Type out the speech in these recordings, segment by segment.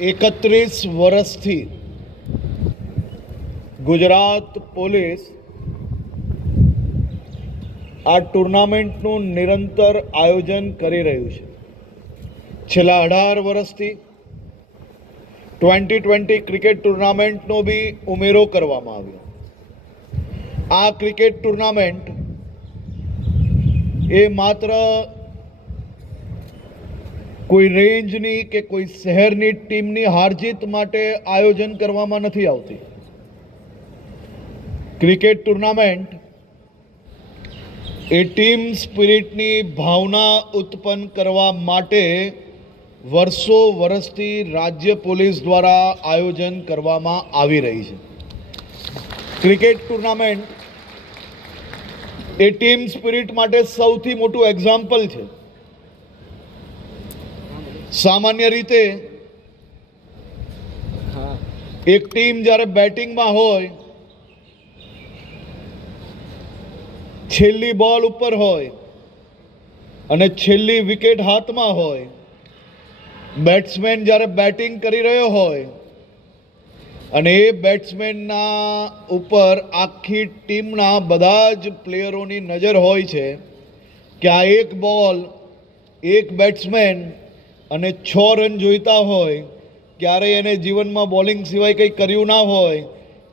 31 વર્ષથી ગુજરાત પોલીસ આ ટુર્નામેન્ટનું નિરંતર આયોજન કરી રહ્યું છે. છેલ્લા 18 વર્ષથી 2020 ક્રિકેટ ટુર્નામેન્ટનો બી ઉમેરો કરવામાં આવ્યો. આ ક્રિકેટ ટુર્નામેન્ટ એ માત્ર કોઈ રેન્જની કે કોઈ શહેરની ટીમની હારજીત માટે આયોજન કરવામાં નથી આવતી. ક્રિકેટ ટુર્નામેન્ટ એ ટીમ સ્પિરિટની ભાવના ઉત્પન્ન કરવા માટે વર્ષો વર્ષથી રાજ્ય પોલીસ દ્વારા આયોજન કરવામાં આવી રહી છે. ક્રિકેટ ટુર્નામેન્ટ એ ટીમ સ્પિરિટ માટે સૌથી મોટું એક્ઝામ્પલ છે. સામાન્ય રીતે એક ટીમ જ્યારે બેટિંગમાં હોય, છેલ્લી બોલ ઉપર હોય અને છેલ્લી વિકેટ હાથમાં હોય, બેટ્સમેન જ્યારે બેટિંગ કરી રહ્યો હોય અને એ બેટ્સમેનના ઉપર આખી ટીમના બધા જ પ્લેયરોની નજર હોય છે કે આ એક બોલ, એક બેટ્સમેન અને 6 રન જોઈતા હોય, ક્યારેય એને જીવનમાં બોલિંગ સિવાય કંઈ કર્યું ના હોય,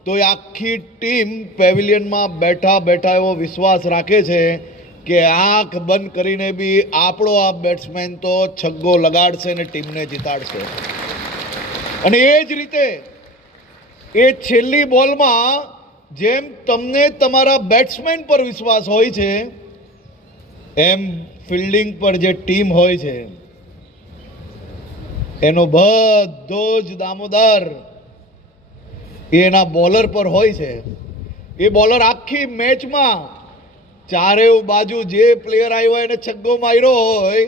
તો એ આખી ટીમ પેવિલિયનમાં બેઠા બેઠા એવો વિશ્વાસ રાખે છે કે આંખ બંધ કરીને બી આપણો આ બેટ્સમેન તો છગ્ગો લગાડશે ને ટીમને જીતાડશે. અને એ જ રીતે એ છેલ્લી બોલમાં જેમ તમને તમારા બેટ્સમેન પર વિશ્વાસ હોય છે, એમ ફિલ્ડિંગ પર જે ટીમ હોય છે એનો બધો જ દામોદર એના બોલર પર હોય છે. એ બોલર આખી મેચમાં ચારે બાજુ જે પ્લેયર આવ્યો એને છગ્ગો માર્યો હોય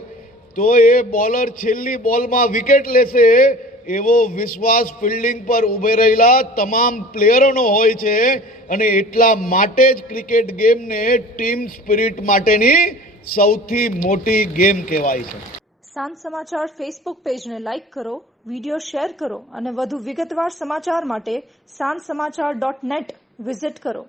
તો એ બોલર છેલ્લી બોલમાં વિકેટ લેશે એવો વિશ્વાસ ફિલ્ડિંગ પર ઊભે રહેલા તમામ પ્લેયરોનો હોય છે. અને એટલા માટે જ ક્રિકેટ ગેમને ટીમ સ્પિરિટ માટેની સૌથી મોટી ગેમ કહેવાય છે. સાંજ સમાચાર ફેસબુક પેજને લાઇક કરો, વિડીયો શેર કરો અને વધુ વિગતવાર સમાચાર માટે sanssamachar.net વિઝિટ કરો.